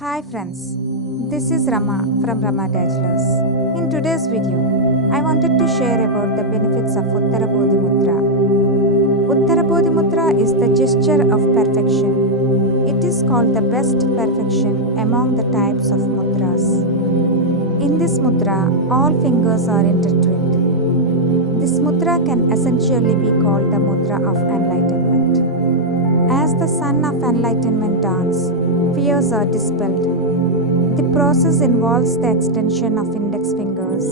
Hi friends, this is Rama from Rama Bachelors. In today's video, I wanted to share about the benefits of Uttara Bodhi Mudra. Uttara Bodhi Mudra is the gesture of perfection. It is called the best perfection among the types of mudras. In this mudra, all fingers are intertwined. This mudra can essentially be called the mudra of enlightenment. As the sun of enlightenment dawns, fears are dispelled. The process involves the extension of index fingers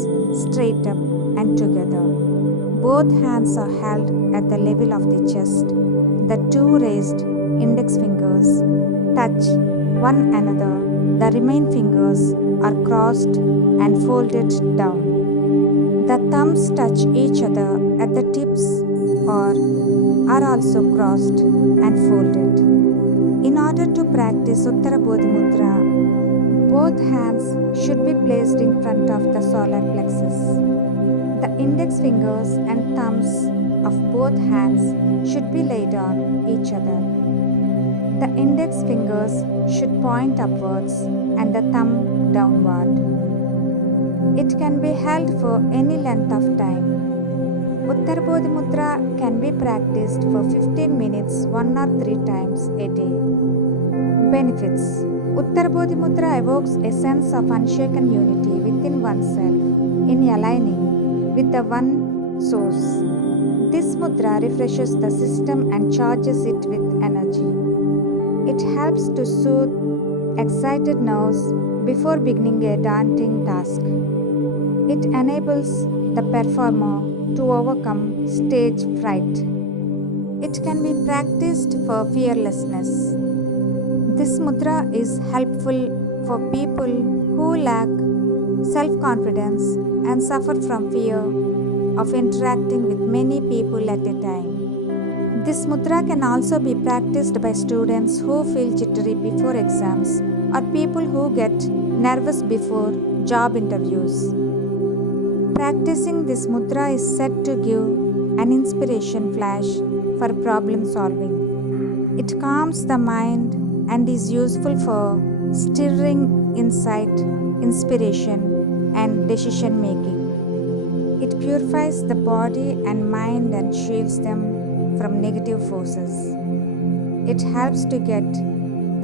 straight up and together. Both hands are held at the level of the chest. The two raised index fingers touch one another. The remaining fingers are crossed and folded down. The thumbs touch each other at the tips or are also crossed and folded. In order to practice Uttara Bodhi Mudra, both hands should be placed in front of the solar plexus. The index fingers and thumbs of both hands should be laid on each other. The index fingers should point upwards and the thumb downward. It can be held for any length of time. Uttara Bodhi Mudra can be practiced for 15 minutes 1 or 3 times a day. Benefits: Uttara Bodhi Mudra evokes a sense of unshaken unity within oneself in aligning with the one source. This mudra refreshes the system and charges it with energy. It helps to soothe excited nerves before beginning a daunting task. It enables the performer to overcome stage fright. It can be practiced for fearlessness. This mudra is helpful for people who lack self-confidence and suffer from fear of interacting with many people at a time. This mudra can also be practiced by students who feel jittery before exams or people who get nervous before job interviews. Practicing this mudra is said to give an inspiration flash for problem solving. It calms the mind and is useful for stirring insight, inspiration, and decision making. It purifies the body and mind and shields them from negative forces. It helps to get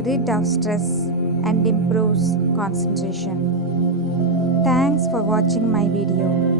rid of stress and improves concentration. Thanks for watching my video.